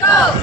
Go!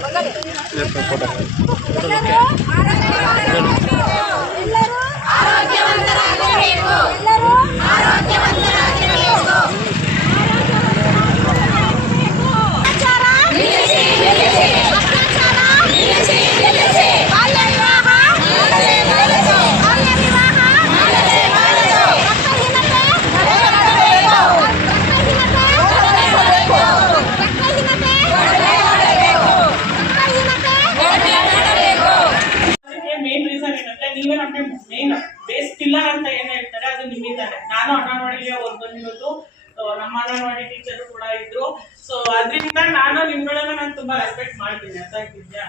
ನಾನು ಅಂಗನವಾಡಿಗೆ ಓದ್ ಬಂದಿರೋದು. ನಮ್ಮ ಅಂಗನವಾಡಿ ಟೀಚರ್ ಕೂಡ ಇದ್ರು. ಸೊ ಅದರಿಂದ ನಾನು ನಿಮ್ಗಳನ್ನ ನಾನು ತುಂಬಾ ರೆಸ್ಪೆಕ್ಟ್ ಮಾಡ್ತೀನಿ. ಅರ್ಥ ಆಗ್ತಿದ್ಯಾ?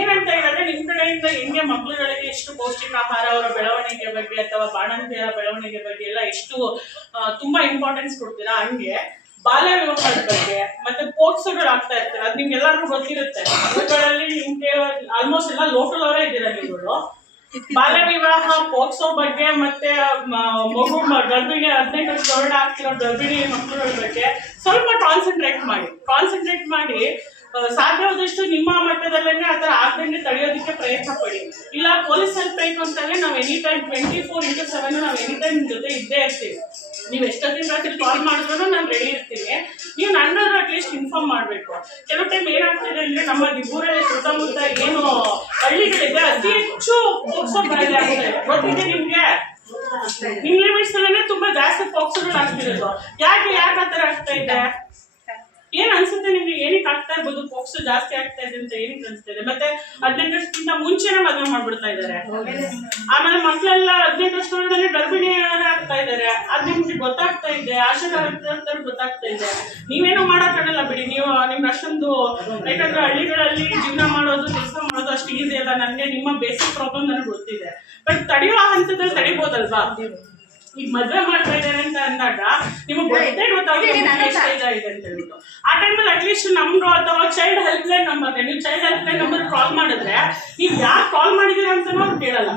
ಏನಂತ ಹೇಳಿದ್ರೆ ನಿಮ್ ಕಡೆಯಿಂದ ಹೆಂಗೆ ಮಕ್ಳುಗಳಿಗೆ ಎಷ್ಟು ಪೌಷ್ಟಿಕಾಹಾರ, ಅವರ ಬೆಳವಣಿಗೆ ಬಗ್ಗೆ ಅಥವಾ ಬಾಣಂತಿಯರ ಬೆಳವಣಿಗೆ ಬಗ್ಗೆ ಎಲ್ಲ ಎಷ್ಟು ತುಂಬಾ ಇಂಪಾರ್ಟೆನ್ಸ್ ಕೊಡ್ತೀರಾ? ಹಂಗೆ ಬಾಲ್ಯ ವಿವಾಹದ ಬಗ್ಗೆ ಮತ್ತೆ ಪೋಕ್ಸೋಗಳು ಆಗ್ತಾ ಇರ್ತಾರೆ? ಅದ್ ನಿಮ್ಗೆಲ್ಲರಿಗೂ ಗೊತ್ತಿರುತ್ತೆ. ಅವುಗಳಲ್ಲಿ ನಿಮ್ಗೆ ಆಲ್ಮೋಸ್ಟ್ ಎಲ್ಲ ಲೋಕಲ್ ಅವರೇ ಇದ್ದೀರಾ ನೀವುಗಳು ಬಾಲ್ಯ ವಿವಾಹ ಪೋಕ್ಸೋ ಬಗ್ಗೆ ಮತ್ತೆ ಮಗು ಗರ್ಭಿಣಿ ಹದಿನೈದು ವರ್ಷ ಆಗ್ತಿರೋ ಗರ್ಭಿಣಿ ಮಕ್ಕಳ ಬಗ್ಗೆ ಸ್ವಲ್ಪ ಕಾನ್ಸಂಟ್ರೇಟ್ ಮಾಡಿ. ಕಾನ್ಸಂಟ್ರೇಟ್ ಮಾಡಿ ಸಾಧ್ಯವಾದಷ್ಟು ನಿಮ್ಮ ಮಟ್ಟದಲ್ಲೇ ಆ ಥರ ಆಗದಂಗೆ ತಡೆಯೋದಕ್ಕೆ ಪ್ರಯತ್ನ ಪಡಿ. ಇಲ್ಲ, ಪೊಲೀಸ್ ಹೆಲ್ಪ್ ಬೇಕು ಅಂತಂದ್ರೆ ನಾವು any time twenty four into seven ನಾವು ಎನಿ ಟೈಮ್ ಜೊತೆ ಇದ್ದೇ ಇರ್ತೀವಿ. ನೀವು ಎಷ್ಟೊತ್ತಿನ ರಾತ್ರಿ ಕಾಲ್ ಮಾಡಿದ್ರು ನಾನು ರೆಡಿ ಇರ್ತೀನಿ. ನೀವು ನನ್ನಾದ್ರೂ ಅಟ್ಲೀಸ್ಟ್ ಇನ್ಫಾರ್ಮ್ ಮಾಡಬೇಕು. ಕೆಲವು ಟೈಮ್ ಏನಾಗ್ತಿದೆ ಅಂದರೆ ನಮ್ಮ ಊರಲ್ಲಿ ಸುತ್ತಮುತ್ತ ಏನು ಹಳ್ಳಿಗಳಿದೆ, ಅತಿ ಹೆಚ್ಚು ಗೊತ್ತಿದೆ ನಿಮಗೆ? ನಿಮ್ ಲಿಮಿಟ್ಸ್ ತುಂಬಾ ಜಾಸ್ತಿ ಪೋಕ್ಸೋಗಳು ಆಗ್ತಿರೋದು. ಯಾಕೆ ಯಾಕೆ ಆ ಆಗ್ತಾ ಇದೆ? ಏನ್ ಅನ್ಸುತ್ತೆ ನಿಮ್ಗೆ? ಏನಕ್ಕೆ ಆಗ್ತಾ ಇರ್ಬೋದು? ಪೋಕ್ಸ್ ಜಾಸ್ತಿ ಆಗ್ತಾ ಇದೆ ಅಂತ ಏನಕ್ಕೆ ಅನ್ಸ್ತಾ ಇದೆ? ಮತ್ತೆ ಹದಿನೆಂಟು ವರ್ಷಕ್ಕಿಂತ ಮುಂಚೆನೆ ಮದುವೆ ಮಾಡ್ಬಿಡ್ತಾ ಇದಾರೆ ಆಮೇಲೆ ಮಕ್ಕಳೆಲ್ಲ ಹದಿನೆಂಟು ವರ್ಷದೊಳಗಡೆ ಗರ್ಭಿಣಿಯರ ಆಗ್ತಾ ಇದಾರೆ ಅದ್ ನಿಮ್ಗೆ ಗೊತ್ತಾಗ್ತಾ ಇದೆ. ಆಶಾ ಕಾರ್ಯಕರ್ತರು ಗೊತ್ತಾಗ್ತಾ ಇದೆ. ನೀವೇನೋ ಮಾಡಕ್ಕಾಗಲ್ಲ ಬಿಡಿ. ನೀವು ನಿಮ್ಗೆ ಅಷ್ಟೊಂದು ಯಾಕಂದ್ರೆ ಹಳ್ಳಿಗಳಲ್ಲಿ ಜೀವನ ಮಾಡೋದು, ಕೆಲಸ ಮಾಡೋದು ಅಷ್ಟು ಈಸಿ ಅಲ್ಲ. ನನ್ಗೆ ನಿಮ್ಮ ಬೇಸಿಕ್ ಪ್ರಾಬ್ಲಮ್ ನನಗೆ ಗೊತ್ತಿದೆ. ಬಟ್ ತಡೆಯೋ ಹಂತದಲ್ಲಿ ತಡಿಬೋದಲ್ವಾ? ಈಗ ಮದ್ವೆ ಮಾಡ್ತಾ ಇದ್ದಾರೆ ಅಂತ ಅಂದಾಗ ನಿಮಗೆ ಗೊತ್ತೇ ಗೊತ್ತಾಗುತ್ತೆ ಆಗಿದೆ ಅಂತ ಹೇಳ್ಬಿಟ್ಟು. ಆ ಟೈಮಲ್ಲಿ ಅಟ್ಲೀಸ್ಟ್ ನಮ್ದು ಅಥವಾ ಚೈಲ್ಡ್ ಹೆಲ್ಪ್ ಲೈನ್ ನಂಬರ್ ನೀವು child help line number call ಮಾಡಿದ್ರೆ ನೀವು ಯಾರು ಕಾಲ್ ಮಾಡಿದೀರ ಅಂತ ಅವ್ರು ಕೇಳಲ್ಲ.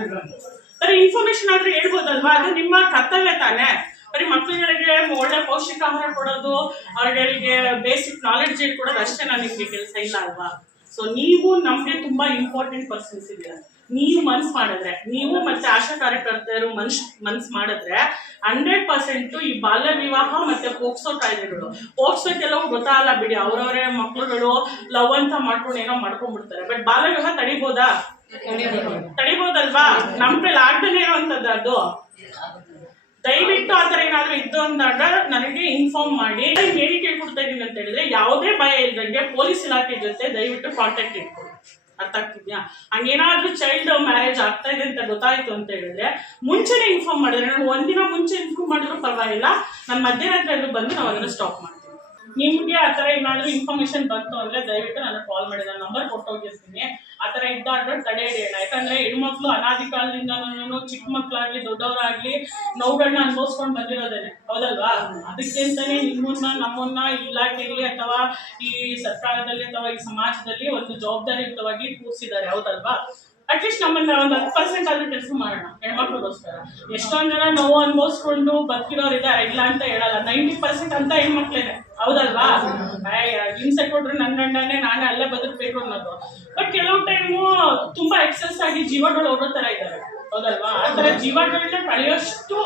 ಬರೀ ಇನ್ಫಾರ್ಮೇಶನ್ ಆದ್ರೆ ಹೇಳ್ಬೋದಲ್ವಾ? ಅದು ನಿಮ್ಮ ಕರ್ತವ್ಯ ತಾನೇ. ಬರೀ ಮಕ್ಕಳುಗಳಿಗೆ ಒಳ್ಳೆ ಪೌಷ್ಟಿಕಾಹಾರ ಕೊಡೋದು ಅವ್ರಿಗೆ ಬೇಸಿಕ್ ನಾಲೆಡ್ಜ್ ಕೊಡೋದು ಅಷ್ಟೇ ನಾನು ನಿಮಗೆ ಕೆಲಸ ಇಲ್ಲ ಅಲ್ವಾ? ಸೊ ನೀವು ನಮ್ಗೆ ತುಂಬಾ ಇಂಪಾರ್ಟೆಂಟ್ ಪರ್ಸನ್ಸ್ ಇದ್ದೀರಾ. ನೀವು ಮನ್ಸ್ ಮಾಡಿದ್ರೆ ನೀವು ಮತ್ತೆ ಆಶಾ ಕಾರ್ಯಕರ್ತೆಯರು ಮನ್ಸ್ ಮನ್ಸ್ ಮಾಡಿದ್ರೆ ಹಂಡ್ರೆಡ್ ಪರ್ಸೆಂಟ್ ಈ ಬಾಲ್ಯ ವಿವಾಹ ಮತ್ತೆ ಪೋಕ್ಸೋ ಕಾಯ್ದೆಗಳು. ಪೋಕ್ಸೋ ಕೆಲವು ಗೊತ್ತಾಗಲ್ಲ ಬಿಡಿ ಅವ್ರವ್ರೇ ಮಕ್ಳುಗಳು ಲವ್ ಅಂತ ಮಾಡ್ಕೊಂಡು ಏನೋ ಮಾಡ್ಕೊಂಡ್ಬಿಡ್ತಾರೆ. ಬಟ್ ಬಾಲ್ಯ ವಿವಾಹ ತಡಿಬೋದಾ? ತಡಿಬೋದಲ್ವಾ? ನಮ್ಮ ಕೈಲಿ ಆಗ್ದೇ ಇರುವಂತದ್ದು ಅದು. ದಯವಿಟ್ಟು ಆ ಥರ ಏನಾದರೂ ಇದ್ದು ಅಂದಾಗ ನನಗೆ ಇನ್ಫಾರ್ಮ್ ಮಾಡಿ. ಹೇಳಿ ಕೇಳ್ಕೊಡ್ತಾ ಇದ್ದೀನಿ ಅಂತ ಹೇಳಿದ್ರೆ ಯಾವುದೇ ಭಯ ಇಲ್ದಂಗೆ ಪೊಲೀಸ್ ಇಲಾಖೆ ಜೊತೆ ದಯವಿಟ್ಟು ಕಾಂಟ್ಯಾಕ್ಟ್ ಇಟ್ಕೊಳ್ಳಿ. ಅರ್ಥ ಆಗ್ತಿದ್ಯಾ? ಹಂಗೇನಾದ್ರೂ ಚೈಲ್ಡ್ ಮ್ಯಾರೇಜ್ ಆಗ್ತಾ ಇದೆ ಅಂತ ಗೊತ್ತಾಯ್ತು ಅಂತ ಹೇಳಿದ್ರೆ ಮುಂಚೆನೆ ಇನ್ಫಾರ್ಮ್ ಮಾಡಿದ್ರೆ, ನಾನು ಒಂದಿನ ಮುಂಚೆ ಇನ್ಫಾರ್ಮ್ ಮಾಡಿದ್ರು ಪರವಾಗಿಲ್ಲ, ನಾನು ಮಧ್ಯರಾತ್ರಿ ಬಂದು ನಾವು ಅದನ್ನ ಸ್ಟಾಪ್ ಮಾಡ್ತೀವಿ. ನಿಮ್ಗೆ ಆ ಥರ ಏನಾದರೂ ಇನ್ಫಾರ್ಮೇಶನ್ ಬಂತು ಅಂದ್ರೆ ದಯವಿಟ್ಟು ನಾನು ಕಾಲ್ ಮಾಡಿ ನಾನು ನಂಬರ್ ಕೊಟ್ಟೋಗಿರ್ತೀನಿ ಆ ಥರ ಇದ್ದಾಗ ತಡೆ ಹಿಡಿಯೋಣ ಯಾಕಂದ್ರೆ ಹೆಣ್ಮಕ್ಳು ಅನಾದಿ ಕಾಲದಿಂದ ಚಿಕ್ಕ ಮಕ್ಳಾಗ್ಲಿ, ದೊಡ್ಡವರಾಗ್ಲಿ ನೋವುಗಳನ್ನ ಅನುಭವಿಸ್ಕೊಂಡು ಬಂದಿರೋದೇನೆ ಹೌದಲ್ವಾ? ಅದಕ್ಕೆ ಅಂತಾನೆ ನಿಮ್ಮನ್ನ, ನಮ್ಮನ್ನ ಇಲಾಖೆಯಲ್ಲಿ ಅಥವಾ ಈ ಸರ್ಕಾರದಲ್ಲಿ ಅಥವಾ ಈ ಸಮಾಜದಲ್ಲಿ ಒಂದು ಜವಾಬ್ದಾರಿಯುತವಾಗಿ ಕೂರಿಸಿದ್ದಾರೆ. ಹೌದಲ್ವಾ? ಅಟ್ಲೀಸ್ಟ್ ನಮ್ಮನ್ನ ಒಂದು ಹತ್ತು ಪರ್ಸೆಂಟ್ ಆದ್ರೂ ಕೆಲಸ ಮಾಡೋಣ, ಹೆಣ್ಮಕ್ಳಿಗೋಸ್ಕರ. ಎಷ್ಟೊಂದ್ ಜನ ನೋವು ಅನುಭವಿಸ್ಕೊಂಡು ಬದುಕಿರೋರಿದ್ದಾರೆ? ಇಲ್ಲ ಅಂತ ಹೇಳಲ್ಲ. ನೈಂಟಿ ಪರ್ಸೆಂಟ್ ಅಂತ ಹೆಣ್ಮಕ್ಳೇನೆ ಹೌದಲ್ವಾ? ಹಿಂಸೆ ಕೊಟ್ರೆ ನನ್ನ ಗಂಡನೇ, ನಾನೇ ಅಲ್ಲೇ ಬದುಕಬೇಕು ಅನ್ನೋದು. ಬಟ್ ಕೆಲವು ಟೈಮು ತುಂಬಾ ಎಕ್ಸೆಸ್ ಆಗಿ ಜೀವಗಳು ಹೋಗೋ ತರ ಇದ್ದಾರೆ ಹೌದಲ್ವಾ? ಆ ತರ ಜೀವಗಳನ್ನ ಕಳೆಯೋಷ್ಟು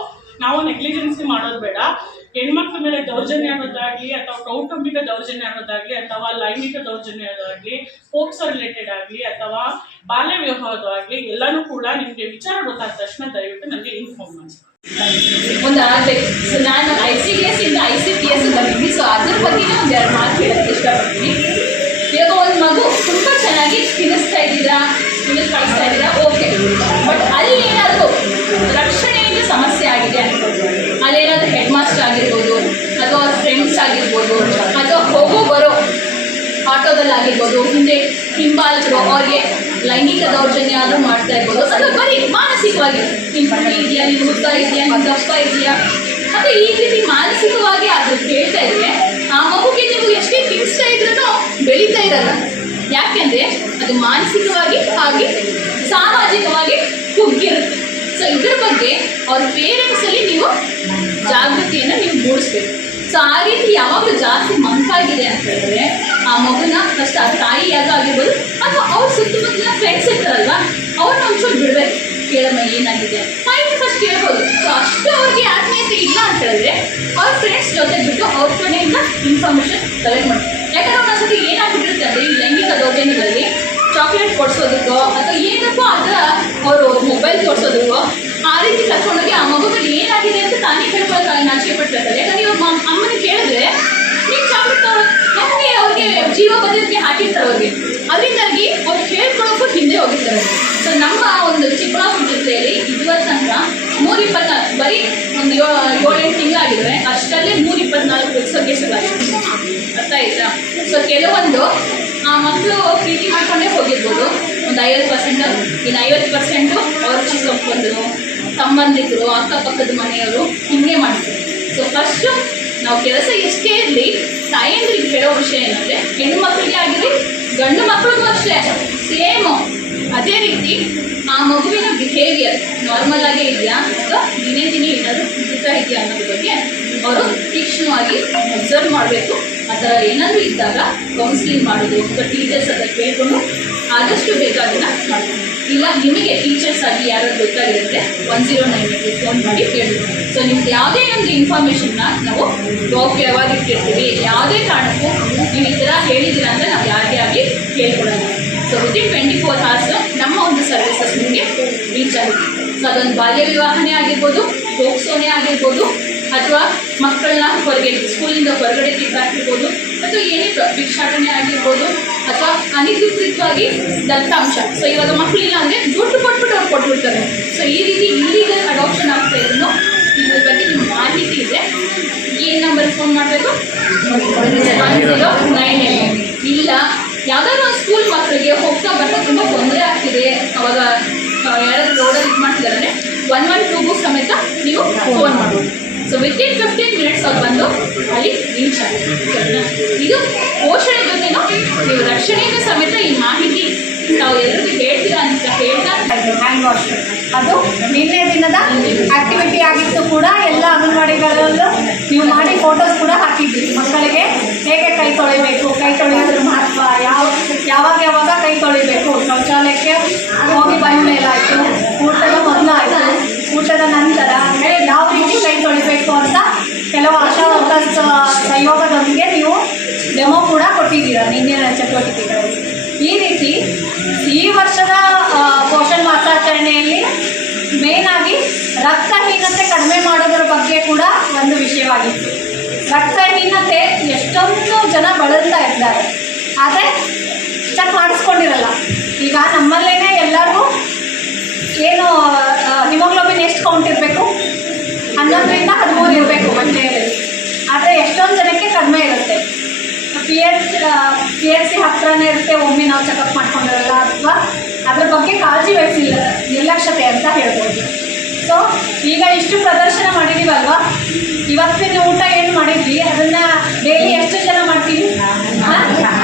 ನಾವು ನೆಗ್ಲಿಜೆನ್ಸಿ ಮಾಡೋದು ಬೇಡ. ಹೆಣ್ಮಕ್ಳ ಮೇಲೆ ದೌರ್ಜನ್ಯ ಅನ್ನೋದಾಗ್ಲಿ ಅಥವಾ ಕೌಟುಂಬಿಕ ದೌರ್ಜನ್ಯ ಅನ್ನೋದಾಗ್ಲಿ ಅಥವಾ ಲೈಂಗಿಕ ದೌರ್ಜನ್ಯ ಆಗೋದಾಗ್ಲಿ, ಪೋಕ್ಸೋ ರಿಲೇಟೆಡ್ ಆಗಲಿ, ಅಥವಾ ಬಾಲ್ಯ ವಿವಾಹದಾಗ್ಲಿ ಎಲ್ಲಾನು ಕೂಡ ನಿಮ್ಗೆ ವಿಚಾರ ಗೊತ್ತಾದ ತಕ್ಷಣ ದಯವಿಟ್ಟು ನನಗೆ ಇನ್ಫಾರ್ಮ್ ಮಾಡಿ ಒಂದು ನಾನು ಎರಡು ಮಾತು ಹೇಳೋಕ್ಕೆ ಇಷ್ಟಪಡ್ತೀನಿ. ಇವಾಗ ಒಂದು ಮಗು ತುಂಬ ಚೆನ್ನಾಗಿ ತಿನ್ನಿಸ್ತಾ ಇದ್ದೀರಾ, ತಿನ್ನಿಸ್ ಕಳಿಸ್ತಾ ಇದ್ದೀರಾ? ಓಕೆ ಬಟ್ ಅಲ್ಲಿ ಏನಾದರೂ ರಕ್ಷಣೆಯಿಂದ ಸಮಸ್ಯೆ ಆಗಿದೆ ಅಲ್ಲೇನಾದರೂ ಹೆಡ್ ಮಾಸ್ಟರ್ ಆಗಿರ್ಬೋದು, ಅಥವಾ ಫ್ರೆಂಡ್ಸ್ ಆಗಿರ್ಬೋದು, ಅಥವಾ ಹೋಗೋ ಬರೋ ಆಟೋದಲ್ಲಿ ಆಗಿರ್ಬೋದು, ಹಿಂದೆ ಹಿಂಬಾಲಕರು ಅವ್ರಿಗೆ ಲೈಂಗಿಕ ದೌರ್ಜನ್ಯ ಆದರೂ ಮಾಡ್ತಾ ಇರ್ಬೋದು. ಅಥವಾ ಬರೀ ಮಾನಸಿಕವಾಗಿ ನಿಮ್ಮ ಪಟ್ಟಿ ಇದೆಯಾ ನಿಮ್ಮ ಉದ್ದ ಇದೆಯಾ ನಿಮ್ಮ ದಪ್ಪ ಇದೆಯಾ? ಅಥವಾ ಈ ರೀತಿ ಮಾನಸಿಕವಾಗಿ ಅದು ಕೇಳ್ತಾ ಇದ್ರೆ ಆ ಮಗುಗೆ ನೀವು ಎಷ್ಟೇ ತಿನ್ನಿಸ್ತಾ ಇದ್ರೂ ಬೆಳೀತಾ ಇರಲ್ಲ. ಯಾಕೆಂದ್ರೆ ಅದು ಮಾನಸಿಕವಾಗಿ ಹಾಗೆ ಸಾಮಾಜಿಕವಾಗಿ ಕುಗ್ಗಿರುತ್ತೆ. ಸೊ ಇದ್ರ ಬಗ್ಗೆ ಅವ್ರ ಪೇರೆಂಟ್ಸ್ ಅಲ್ಲಿ ನೀವು ಜಾಗೃತಿಯನ್ನು ನೀವು ಮೂಡಿಸ್ಬೇಕು. ಸೊ ಆ ರೀತಿ ಯಾವಾಗಲೂ ಜಾಸ್ತಿ ಮಂಪಾಗಿದೆ ಅಂತ ಹೇಳಿದ್ರೆ ಆ ಮಗುನ ಫಸ್ಟ್ ಆ ತಾಯಿಯಾಗ ಆಗಿರ್ಬೋದು ಅಥವಾ ಅವ್ರ ಸುತ್ತಮುತ್ತಲಿನ ಫ್ರೆಂಡ್ಸ್ ಇರ್ತಾರಲ್ವಾ, ಅವ್ರನ್ನ ಒಂಚೂರು ಬಿಡ್ಬೇಕು. ಕೇಳಮ್ಮ, ಏನಾಗಿದೆ? ಕೇಳ್ಬೋದು. ಸೊ ಅಷ್ಟು ಅವ್ರಿಗೆ ಆತ್ಮೀಯತೆ ಇಲ್ಲ ಅಂತ ಹೇಳಿದ್ರೆ ಅವ್ರ ಫ್ರೆಂಡ್ಸ್ ಜೊತೆ ಬಿಟ್ಟು ಅವ್ರ ಕಡೆಯಿಂದ ಇನ್ಫಾರ್ಮೇಷನ್ ಕಲೆಕ್ಟ್ ಮಾಡ್ತಾರೆ. ಯಾಕಂದ್ರೆ ಒಂದೊಂದ್ಸತಿ ಏನಾಗ್ಬಿಟ್ಟಿರುತ್ತೆ ಅಂದರೆ ಈ ಲೈಂಗಿಕ ದೌರ್ಜನ್ಯಗಳಲ್ಲಿ ಚಾಕ್ಲೇಟ್ ಕೊಡ್ಸೋದಕ್ಕೋ ಅಥವಾ ಏನಕ್ಕೋ ಅದ ಅವರು ಮೊಬೈಲ್ ಕೊಡಿಸೋದಕ್ಕೋ ಆ ರೀತಿ ಕರ್ಕೊಂಡೋಗಿ ಆ ಮಗುಗಳು ಏನಾಗಿದೆ ಅಂತ ತಾನೇ ಕೇಳ್ಕೊಳ್ಳೋಕೆ ನಾಚಿಕೆ ಪಟ್ಟಿರ್ತಾರೆ ಯಾಕಂದ್ರೆ ಇವಾಗ ಅಮ್ಮನ ಕೇಳಿದ್ರೆ ನೀವು ಚಾಕ್ಲೇಟ್ ಹೆಂಗೆ ಅವ್ರಿಗೆ ಜೀವ ಬದಲಿಗೆ ಹಾಕಿರ್ತಾರೆ ಅವ್ರಿಗೆ? ಅದರಿಂದಾಗಿ ಅವ್ರು ಕೇಳ್ಕೊಳ್ಳೋಕ್ಕೂ ಹಿಂದೆ ಹೋಗಿರ್ತಾರೆ. ಸೊ ನಮ್ಮ ಒಂದು ಚಿಕ್ಕ ನೂರ ಇಪ್ಪತ್ನಾಲ್ಕು ಬರೀ ಒಂದು ಏಳು ಏಳೆಂಟು ತಿಂಗಳಾಗಿದ್ರೆ ಅಷ್ಟರಲ್ಲಿ ನೂರ ಇಪ್ಪತ್ನಾಲ್ಕು ಕೇಸುಗಳಾಗಿದೆ ಅರ್ಥ ಆಯ್ತಾ? ಸೊ ಕೆಲವೊಂದು, ಆ ಮಕ್ಕಳು ಪ್ರೀತಿ ಮಾಡ್ಕೊಂಡೇ ಹೋಗಿರ್ಬೋದು. ಒಂದು ಐವತ್ತು ಪರ್ಸೆಂಟ್ ಇನ್ನು ಐವತ್ತು ಪರ್ಸೆಂಟು ಅವ್ರ ಚಿಕ್ಕಪ್ಪಂದರು ತಮ್ಮಂದಿದ್ರು, ಅಕ್ಕಪಕ್ಕದ ಮನೆಯವರು ಹಿಂಗೆ ಮಾಡ್ತಾರೆ. ಸೊ ಫಸ್ಟು ನಾವು ಕೆಲಸ ಎಷ್ಟೇ ಇರಲಿ ತಾಯಂದ್ರಿಗೆ ಹೇಳೋ ವಿಷಯ ಏನಂದರೆ ಹೆಣ್ಣು ಮಕ್ಕಳಿಗೆ ಆಗಿರಲಿ, ಗಂಡು ಮಕ್ಕಳಿಗೂ ಅಷ್ಟೇ. ಸೇಮು ಅದೇ ರೀತಿ, ಆ ಮಗುವಿನ ಬಿಹೇವಿಯರ್ ನಾರ್ಮಲ್ ಆಗಿ ಇದೆಯಾ? ಅಥವಾ ದಿನೇ ದಿನೇ ಏನಾದರೂ ಕುಗ್ಗುತ್ತಾ ಇದೆಯಾ ಅನ್ನೋದ್ರ ಬಗ್ಗೆ ಅವರು ತೀಕ್ಷ್ಣವಾಗಿ ಅಬ್ಸರ್ವ್ ಮಾಡಬೇಕು. ಆ ಥರ ಏನಾದರೂ ಇದ್ದಾಗ ಕೌನ್ಸಿಲಿಂಗ್ ಮಾಡೋದು, ಅಥವಾ ಟೀಚರ್ಸ್ ಹತ್ರ ಕೇಳ್ಕೊಂಡು ಆದಷ್ಟು ಬೇಗ ಅದನ್ನು ಮಾಡಬೇಕು. ಇಲ್ಲ, ನಿಮಗೆ ಟೀಚರ್ಸ್ ಆಗಿ ಯಾರಾದ್ರು ಗೊತ್ತಾಗಿರುತ್ತೆ ಒನ್ ಜೀರೋ ನೈನ್ಗೆ ಫೋನ್ ಮಾಡಿ ಕೇಳಿ ಸೊ ನಿಮ್ದು ಯಾವುದೇ ಒಂದು ಇನ್ಫಾರ್ಮೇಷನ್ನ ನಾವು ಗೌಪ್ಯವಾಗಿ ಇಟ್ಟಿರ್ತೀವಿ, ಯಾವುದೇ ಕಾರಣಕ್ಕೂ ನೀವು ಈ ಥರ ಹೇಳಿದ್ದೀರಾ ಅಂತ ನಾವು ಯಾರಿಗೆ ಆಗಿ ಕೇಳ್ಕೊಳ್ಳೋಣ so within twenty four hours ನಮ್ಮ ಒಂದು ಸರ್ವಿಸಸ್ ನಿಮಗೆ ರೀಚ್ ಆಗುತ್ತೆ ಸೊ ಅದೊಂದು ಬಾಲ್ಯ ವಿವಾಹನೇ ಆಗಿರ್ಬೋದು ಹೋಗ್ಸೋನೆ ಆಗಿರ್ಬೋದು ಅಥವಾ ಮಕ್ಕಳನ್ನ ಹೊರಗೆ ಸ್ಕೂಲಿಂದ ಹೊರಗಡೆ ತಿದ್ದಾಕಿರ್ಬೋದು ಅಥವಾ ಏನೇ ಭಿಕ್ಷಾಟನೆ ಆಗಿರ್ಬೋದು ಅಥವಾ ಅನಧಿಕೃತವಾಗಿ ದತ್ತಾಂಶ. ಸೊ ಇವಾಗ ಮಕ್ಕಳಿಲ್ಲ ಅಂದರೆ ದುಡ್ಡು ಕೊಟ್ಬಿಟ್ಟು ಅವ್ರು ಕೊಟ್ಬಿಡ್ತಾರೆ. ಸೊ ಈ ರೀತಿ ಇಲ್ಲಿಗೆ ಅಡಾಪ್ಷನ್ ಆಗ್ತಾ ಇದ್ರು ಇದ್ರ ಬಗ್ಗೆ ನಿಮ್ಗೆ ಮಾಹಿತಿ ಇದೆ. ಏನು ನಂಬರ್ ಫೋನ್ ಮಾಡಬೇಕು? ನೈನ್ ಏಟ್ ಇಲ್ಲ ಯಾವ್ದಾದ್ರು ಸ್ಕೂಲ್ ಮಕ್ಕಳಿಗೆ ಹೋಗ್ತಾ ಬರ್ತಾ ತುಂಬ ತೊಂದರೆ ಆಗ್ತಿದೆ. ಅವಾಗ ಆ, ಯಾರಾದ್ರು ಒನ್ ಒನ್ ಟೂ ಬುಕ್ ಸಮೇತ ನೀವು ಫೋನ್ ಮಾಡ್ಬೋದು. ಸೊ ವಿತಿನ್ ಫಿಫ್ಟೀನ್ ಮಿನಿಟ್ಸ್ ಅವ್ರು ಬಂದು ಅಲ್ಲಿ ರೀಚ್ ಆಗುತ್ತೆ? ಇದು ಪೋಷಣೆ ಜೊತೆನೂ ನೀವು ರಕ್ಷಣೆಗೂ ಸಮೇತ ಈ ಮಾಹಿತಿ ನಾವು ಎಲ್ರಿಗೂ ಹೇಳ್ತೀರಾ ಅಂತ ಹೇಳ್ತಾ ಹ್ಯಾಂಡ್ ವಾಶ್ ಅದು ನಿನ್ನೆ ದಿನದ ಆಕ್ಟಿವಿಟಿ ಆಗಿತ್ತು ಕೂಡ, ಎಲ್ಲ ಅಂಗನವಾಡಿಗಳಲ್ಲೂ ನೀವು ಮಾಡಿ ಫೋಟೋಸ್ ಕೂಡ ಹಾಕಿದ್ವಿ ಮಕ್ಕಳಿಗೆ ಹೇಗೆ ಕೈ ತೊಳಿಬೇಕು ಕೈ ತೊಳೆಯೋದ್ರ ಮಹತ್ವ, ಯಾವ, ಯಾವಾಗ ಈ ವರ್ಷದ ಪೋಷಣ್ ಮಾಸಾಚರಣೆಯಲ್ಲಿ ಮೇನ್ ಆಗಿ ರಕ್ತಹೀನತೆ ಕಡಿಮೆ ಮಾಡೋದ್ರ ಬಗ್ಗೆ ಕೂಡ ಒಂದು ವಿಷಯವಾಗಿತ್ತು. ರಕ್ತಹೀನತೆ ಎಷ್ಟೊಂದು ಜನ ಬಳಲ್ತಾ ಇದ್ದಾರೆ. ಆದರೆ ಚೆಕ್ ಮಾಡಿಸ್ಕೊಂಡಿರಲ್ಲ. ಈಗ ನಮ್ಮಲ್ಲೇ ಎಲ್ಲರಿಗೂ ಏನು ಹಿಮೋಗ್ಲೋಬಿನ್ ಎಷ್ಟು ಕೌಂಟ್ ಇರಬೇಕು? ಹನ್ನೊಂದರಿಂದ ಹದಿಮೂರು ಇರಬೇಕು ಮತ್ತೆ ಆದರೆ ಎಷ್ಟೊಂದು ಜನಕ್ಕೆ ಕಡಿಮೆ ಇರುತ್ತೆ. P H P H C ಹತ್ರನೇ ಇರುತ್ತೆ, ಒಮ್ಮೆ ನಾವು ಚೆಕಪ್ ಮಾಡ್ಕೊಂಡಿರಲ್ಲ ಅಥವಾ ಅದ್ರ ಬಗ್ಗೆ ಕಾಳಜಿ ವಹಿಸಿಲ್ಲ ನಿರ್ಲಕ್ಷ್ಯತೆ ಅಂತ ಹೇಳ್ಬೋದು. ಸೊ ಈಗ ಇಷ್ಟು ಪ್ರದರ್ಶನ ಮಾಡಿದೀವಲ್ವಾ? ಇವತ್ತಿನ ಊಟ ಏನು ಮಾಡಿದ್ವಿ ಅದನ್ನ ಡೈಲಿ ಎಷ್ಟು ಜನ ಮಾಡ್ತೀವಿ?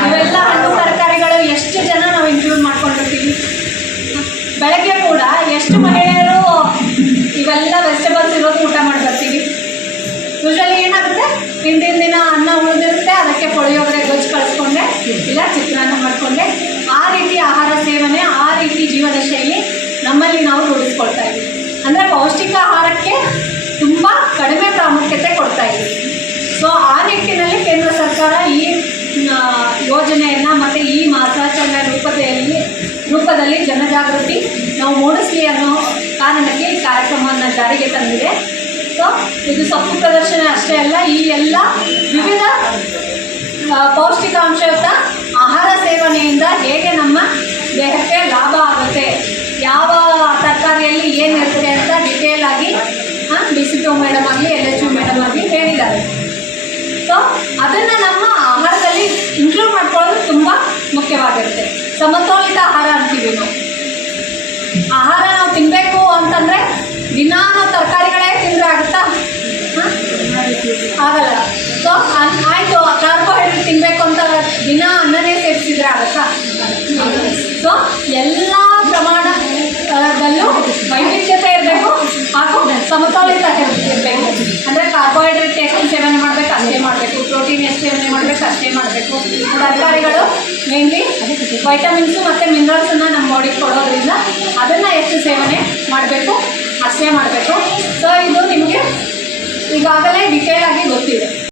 ಇವೆಲ್ಲ ಹಣ್ಣು, ತರಕಾರಿಗಳು ಎಷ್ಟು ಜನ ನಾವು ಇನ್ಕ್ಲೂಡ್ ಮಾಡ್ಕೊಂಡಿರ್ತೀವಿ? ಬೆಳಗ್ಗೆ ಕೂಡ ಎಷ್ಟು ಮಹಿಳೆಯರು ಇವೆಲ್ಲ ವೆಜಿಟೇಬಲ್ಸ್ ಇರೋದು ಊಟ ಮಾಡಿ ಬರ್ತೀವಿ ಏನಾಗುತ್ತೆ? ಹಿಂದಿನ ದಿನ ಅನ್ನ ಉಳಿದಿರುತ್ತೆ, ಅದಕ್ಕೆ ಪುಳಿಯೋಗರೆ ಗೊಜ್ ಕಳಿಸ್ಕೊಂಡೆ, ಇಲ್ಲ ಚಿತ್ರಾನ್ನ ಮಾಡಿಕೊಂಡೆ. ಆ ರೀತಿ ಆಹಾರ ಸೇವನೆ, ಆ ರೀತಿ ಜೀವನ ಶೈಲಿ ನಮ್ಮಲ್ಲಿ ನಾವು ರೂಢಿಸ್ಕೊಳ್ತಾ ಇದ್ದೀವಿ. ಅಂದರೆ ಪೌಷ್ಟಿಕ ಆಹಾರಕ್ಕೆ ತುಂಬ ಕಡಿಮೆ ಪ್ರಾಮುಖ್ಯತೆ ಕೊಡ್ತಾ ಇದ್ದೀವಿ. ಸೊ ಆ ನಿಟ್ಟಿನಲ್ಲಿ ಕೇಂದ್ರ ಸರ್ಕಾರ ಈ ಯೋಜನೆಯನ್ನು ಮತ್ತು ಈ ಮಾಸಾಚರಣೆ ರೂಪದಲ್ಲಿ ರೂಪದಲ್ಲಿ ಜನಜಾಗೃತಿ ನಾವು ಮೂಡಿಸಲಿ ಅನ್ನೋ ಕಾರಣಕ್ಕೆ ಈ ಕಾರ್ಯಕ್ರಮವನ್ನು ಜಾರಿಗೆ ತಂದಿದೆ. ಸೊ ಇದು ಸೊಪ್ಪು ಪ್ರದರ್ಶನ ಅಷ್ಟೇ ಅಲ್ಲ, ಈ ಎಲ್ಲ ವಿವಿಧ ಪೌಷ್ಟಿಕಾಂಶಯುಕ್ತ ಮುಖ್ಯವಾಗಿರುತ್ತೆ. ಸಮತೋಲಿತ ಆಹಾರ ಅಂತೀವಿ ನಾವು. ಆಹಾರ ನಾವು ತಿನ್ನಬೇಕು ಅಂತಂದರೆ ದಿನಾ ನಾವು ತರಕಾರಿಗಳೇ ತಿಂದರೆ ಆಗುತ್ತಾ? ಆಗಲ್ಲ. ಸೊ ಆಯಿತು ಕಾರ್ಬೋಹೈಡ್ರೇಟ್ ತಿನ್ನಬೇಕು ಅಂತ ದಿನ ಅನ್ನನೇ ಸೇರಿಸಿದ್ರೆ ಆಗತ್ತಾ? ಸೊ ಎಲ್ಲ ಪ್ರಮಾಣದಲ್ಲೂ ವೈವಿಧ್ಯತೆ ಇರಬೇಕು ಹಾಗೂ ಸಮತೋಲಿತ ಇರಬೇಕು. ಅಂದರೆ ಕಾರ್ಬೋಹೈಡ್ರೇಟ್ ಎಷ್ಟು ಸೇವನೆ ಮಾಡಬೇಕು, ಅಷ್ಟೇ ಮಾಡಬೇಕು. ಪ್ರೋಟೀನ್ ಎಷ್ಟು ಸೇವನೆ ಮಾಡಬೇಕು, ಅಷ್ಟೇ ಮಾಡಬೇಕು. ತರಕಾರಿಗಳು ಮೇನ್ಲಿ ವೈಟಮಿನ್ಸು ಮತ್ತು ಮಿನರಲ್ಸನ್ನು ನಮ್ಮ ಬಾಡಿಗೆ ಕೊಡೋದ್ರಿಂದ ಅದನ್ನು ಎಷ್ಟು ಸೇವನೆ ಮಾಡಬೇಕು, ಅಷ್ಟೇ ಮಾಡಬೇಕು. ಸೊ ಇದು ನಿಮಗೆ ಈಗಾಗಲೇ ಡಿಟೇಲ್ ಆಗಿ ಗೊತ್ತಿದೆ.